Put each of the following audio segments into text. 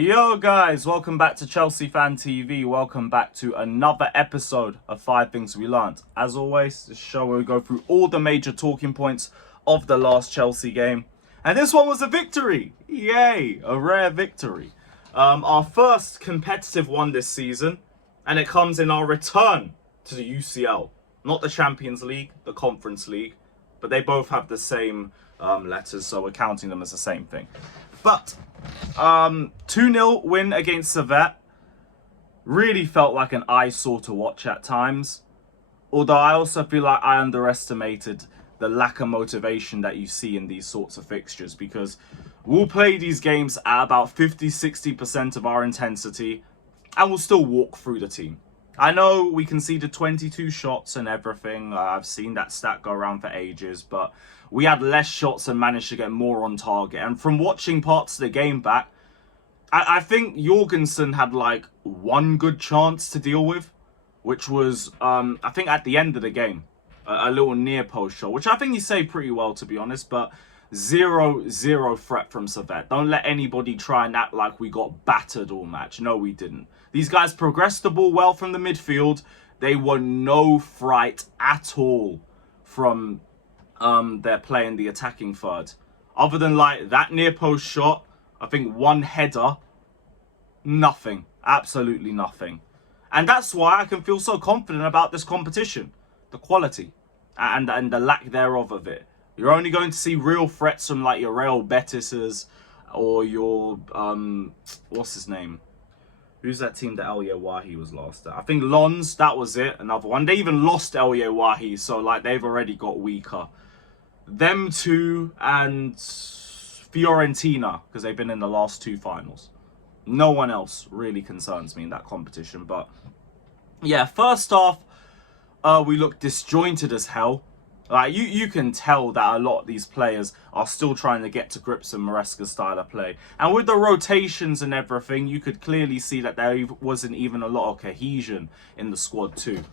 Yo guys, welcome back to Chelsea Fan TV. Welcome back to another episode of 5 Things We Learned. As always, this show where we go through all the major talking points of the last Chelsea game. And this one was a victory. Yay, a rare victory. Our first competitive one this season. And it comes in our return to the UCL. Not the Champions League, the Conference League. But they both have the same letters, so we're counting them as the same thing. But 2-0 win against Servette really felt like an eyesore to watch at times. Although I also feel like I underestimated the lack of motivation that you see in these sorts of fixtures, because we'll play these games at about 50-60% of our intensity and we'll still walk through the team. I know we conceded 22 shots and everything. I've seen that stat go around for ages, but we had less shots and managed to get more on target. And from watching parts of the game back, I think Jorgensen had like one good chance to deal with, which was, I think at the end of the game, a little near post shot, which I think he saved pretty well, to be honest, but zero threat from Servette. Don't let anybody try and act like we got battered all match. No, we didn't. These guys progressed the ball well from the midfield. They were no fright at all from their play in the attacking third. Other than like that near post shot, I think one header, nothing. Absolutely nothing. And that's why I can feel so confident about this competition. The quality and the lack thereof of it. You're only going to see real threats from like your Real Betises or your, what's his name? Who's that team that El Yawahi was last at? I think Lons, that was it. Another one. They even lost El Yawahi, so like they've already got weaker. Them two and Fiorentina, because they've been in the last two finals. No one else really concerns me in that competition. But yeah, first half, we look disjointed as hell. Like you can tell that a lot of these players are still trying to get to grips with Maresca's style of play. And with the rotations and everything, you could clearly see that there wasn't even a lot of cohesion in the squad too.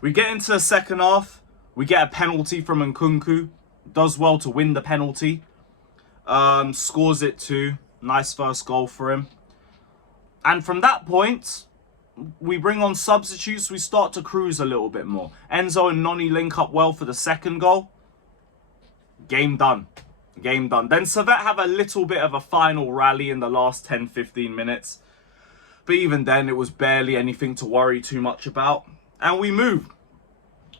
We get into the second half. We get a penalty from Nkunku. Does well to win the penalty. Scores it too. Nice first goal for him. And from that point, we bring on substitutes. We start to cruise a little bit more. Enzo and Noni link up well for the second goal. Game done. Game done. Then Servette have a little bit of a final rally in the last 10-15 minutes. But even then, it was barely anything to worry too much about. And we move.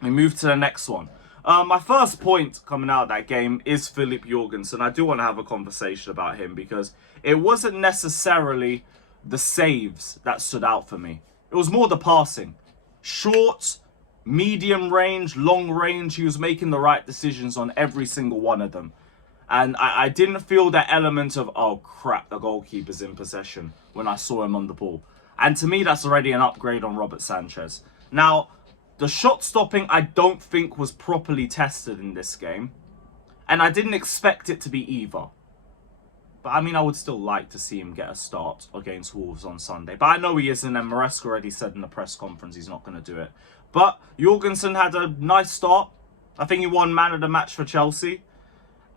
We move to the next one. My first point coming out of that game is Filip Jorgensen. I do want to have a conversation about him because it wasn't necessarily the saves that stood out for me. It was more the passing. Short, medium range, long range. He was making the right decisions on every single one of them. And I didn't feel that element of, oh crap, the goalkeeper's in possession when I saw him on the ball. And to me, that's already an upgrade on Robert Sanchez. Now, the shot stopping I don't think was properly tested in this game. And I didn't expect it to be either. But I mean, I would still like to see him get a start against Wolves on Sunday. But I know he isn't, and Maresca already said in the press conference he's not going to do it. But Jorgensen had a nice start. I think he won man of the match for Chelsea.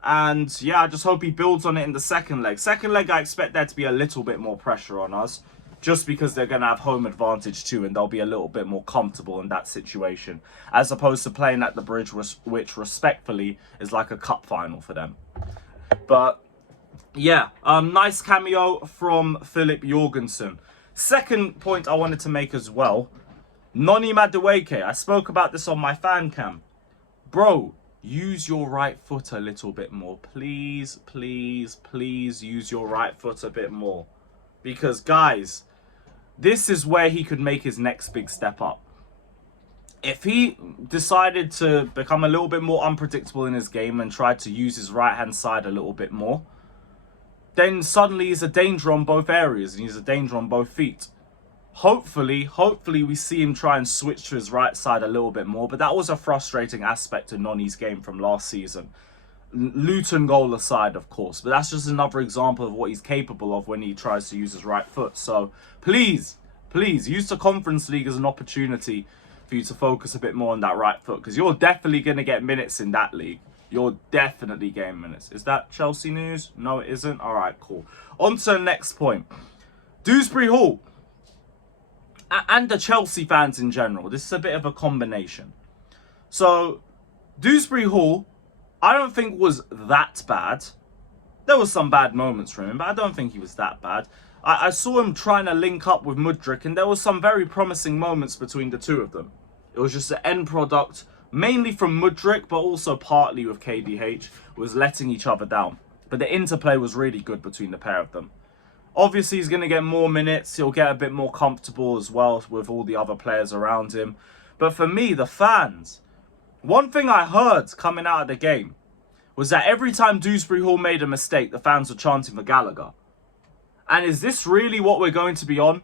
And yeah, I just hope he builds on it in the second leg. Second leg, I expect there to be a little bit more pressure on us. Just because they're going to have home advantage too, and they'll be a little bit more comfortable in that situation. As opposed to playing at the Bridge, which respectfully is like a cup final for them. But yeah, nice cameo from Filip Jorgensen. Second point I wanted to make as well. Noni Madueke. I spoke about this on my fan cam. Bro, use your right foot a little bit more. Please, please, please use your right foot a bit more. Because, guys, this is where he could make his next big step up. If he decided to become a little bit more unpredictable in his game and tried to use his right-hand side a little bit more, then suddenly he's a danger on both areas and he's a danger on both feet. Hopefully we see him try and switch to his right side a little bit more, but that was a frustrating aspect of Noni's game from last season. Luton goal aside, of course, but that's just another example of what he's capable of when he tries to use his right foot. So please use the Conference League as an opportunity for you to focus a bit more on that right foot, because you're definitely going to get minutes in that league. You're definitely getting minutes. Is that Chelsea news? No, it isn't. All right, cool. On to the next point. Dewsbury Hall. And the Chelsea fans in general. This is a bit of a combination. So, Dewsbury Hall, I don't think was that bad. There was some bad moments from him, but I don't think he was that bad. I saw him trying to link up with Madueke, and there was some very promising moments between the two of them. It was just the end product, mainly from Madueke, but also partly with KDH, was letting each other down. But the interplay was really good between the pair of them. Obviously, he's going to get more minutes. He'll get a bit more comfortable as well with all the other players around him. But for me, the fans, one thing I heard coming out of the game was that every time Dewsbury Hall made a mistake, the fans were chanting for Gallagher. And is this really what we're going to be on?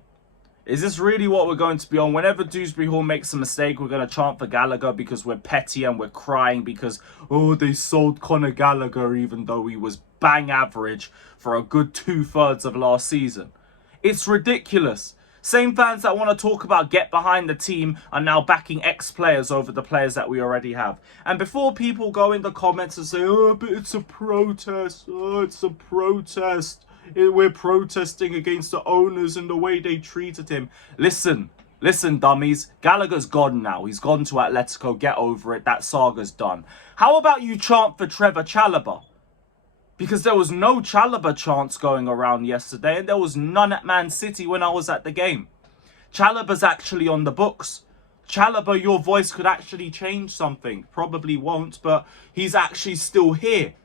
Is this really what we're going to be on? Whenever Dewsbury Hall makes a mistake, we're going to chant for Gallagher because we're petty and we're crying because, oh, they sold Conor Gallagher even though he was bang average for a good 2/3 of last season. It's ridiculous. Same fans that want to talk about get behind the team are now backing ex-players over the players that we already have. And before people go in the comments and say, oh, but it's a protest. Oh, it's a protest. We're protesting against the owners and the way they treated him. Listen, dummies. Gallagher's gone now. He's gone to Atletico. Get over it. That saga's done. How about you chant for Trevor Chalobah? Because there was no Chalobah chants going around yesterday, and there was none at Man City when I was at the game. Chalobah's actually on the books. Chalobah, your voice could actually change something. Probably won't, but he's actually still here.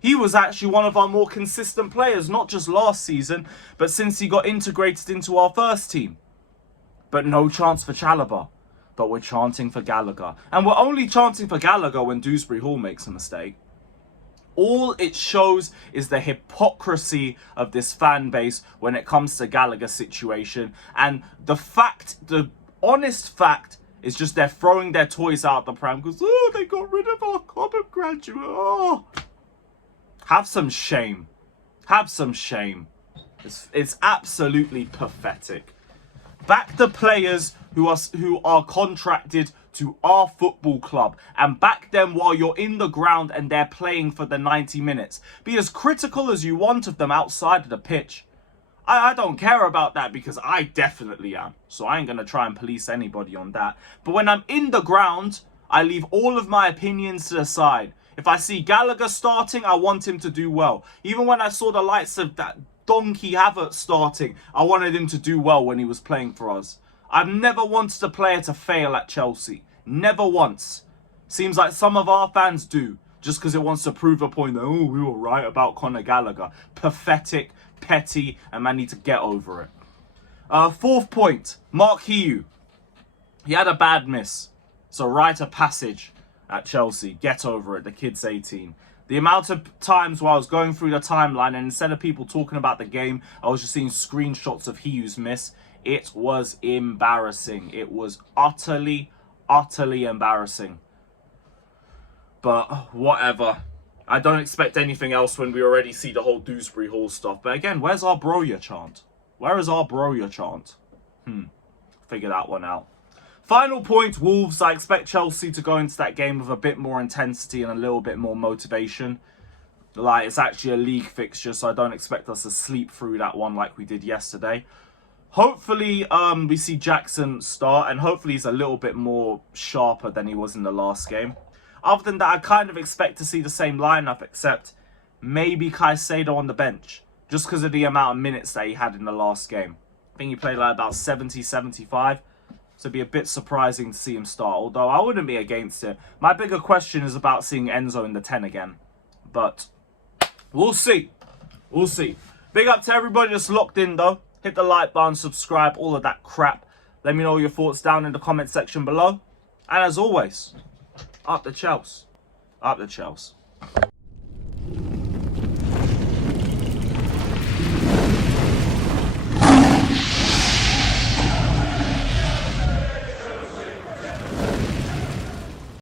He was actually one of our more consistent players, not just last season, but since he got integrated into our first team. But no chance for Chalobah. But we're chanting for Gallagher. And we're only chanting for Gallagher when Dewsbury Hall makes a mistake. All it shows is the hypocrisy of this fan base when it comes to Gallagher's situation. And the honest fact is just they're throwing their toys out the pram because, oh, they got rid of our Cobham graduate. Oh. Have some shame. Have some shame. It's absolutely pathetic. Back the players who are contracted to our football club and back them while you're in the ground and they're playing for the 90 minutes. Be as critical as you want of them outside of the pitch. I don't care about that because I definitely am. So I ain't going to try and police anybody on that. But when I'm in the ground, I leave all of my opinions to the side. If I see Gallagher starting, I want him to do well. Even when I saw the likes of that donkey Havertz starting, I wanted him to do well when he was playing for us. I've never wanted a player to fail at Chelsea. Never once. Seems like some of our fans do. Just because it wants to prove a point that, oh, we were right about Conor Gallagher. Pathetic, petty, and man need to get over it. Fourth point. Mark Hugh. He had a bad miss. So rite of passage at Chelsea. Get over it. The kid's 18. The amount of times where I was going through the timeline and instead of people talking about the game, I was just seeing screenshots of Hugh's miss. It was embarrassing. It was utterly embarrassing. But whatever. I don't expect anything else when we already see the whole Dewsbury Hall stuff. But again, where's our Broya chant? Where is our Broya chant? Figure that one out. Final point, Wolves. I expect Chelsea to go into that game with a bit more intensity and a little bit more motivation. Like, it's actually a league fixture, so I don't expect us to sleep through that one like we did yesterday. Hopefully, we see Jackson start, and hopefully he's a little bit more sharper than he was in the last game. Other than that, I kind of expect to see the same lineup, except maybe Caicedo on the bench, just because of the amount of minutes that he had in the last game. I think he played like about 70, 75. So it'd be a bit surprising to see him start, although I wouldn't be against it. My bigger question is about seeing Enzo in the 10 again. But we'll see. We'll see. Big up to everybody that's locked in, though. Hit the like button, subscribe, all of that crap. Let me know your thoughts down in the comment section below. And as always, up the Chelsea. Up the Chelsea.